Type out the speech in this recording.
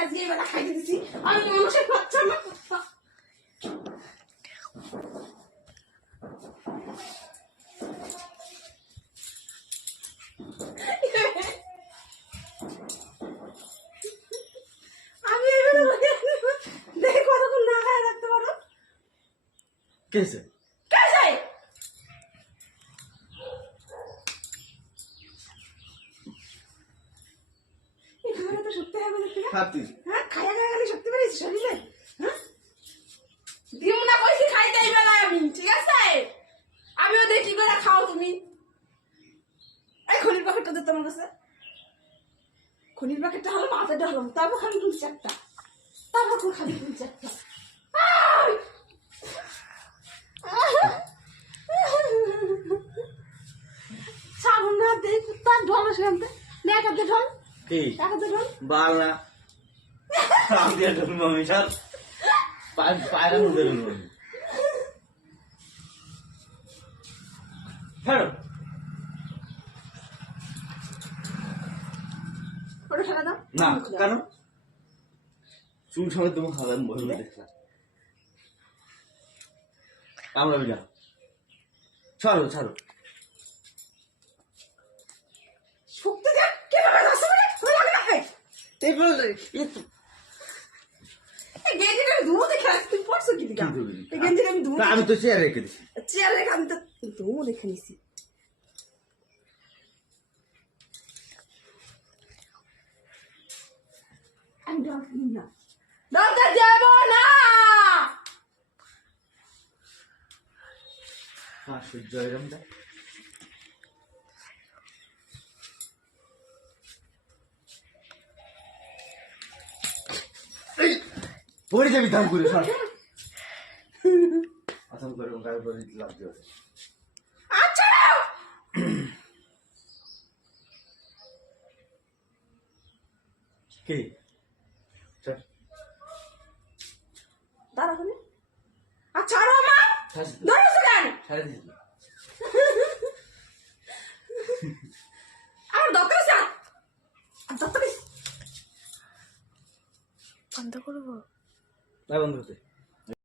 আজকে এবার খাইতে দিছি আমি মানুষের বাচ্চা না আমি দেখি কতক্ষণ না খাই রাখতে পারো কেসে কেসে এই খাবার তো সত্যি হবে দেখতে খাতি হ্যাঁ খায়া গেলে সত্যি পারিস শরীরে হ্যাঁ দিও না কইছি খাইতেই বেলা আমি ঠিক আছে আমিও দেখি করে খাও তুমি এই খনির প্যাকেটটা দে তোমার কাছে খনির প্যাকেটটা হলো মাথাটা হলো তারপর খালি দুই চারটা তারপর খালি দুই চারটা সাবুন না দে তার ঢল সেখানতে নেকাতে ঢল কি নেকাতে ঢল বাল না আমি দিয়ে ঢুল মামি স্যার পায়রা মুদে ঢুল মামি হ্যালো ওটা ফেলা দাও না কেন চুল সমেত তোমার খাওয়া বলবে দেখলাম আমরা বিনা ছাড়ো ছাড়ো শুকতে যা কিভাবে যাচ্ছে বলে লাগে না এগুলো এই গেঞ্জিটা আমি ধুমো দেখে আসছি তুই পড়ছো কি দিকা এই গেঞ্জিটা আমি ধুমো আমি তো চেয়ার রেখে দিছি চেয়ার রেখে আমি তো ধুমো দেখে নিছি আমি দরকার না দরকার যাব না হ্যাঁ সূর্য এরকম দা পড়ে যাবি দাম করে সর আসাম করে গায়ে পরে লাভ দিও আচ্ছা কি চল দাঁড়া ওখানে আচ্ছা আরো মা ধরেছো কেন ছাড়ে দিছি আমার দরকার আছে দরকার বন্ধ করবো না বন্ধ হতে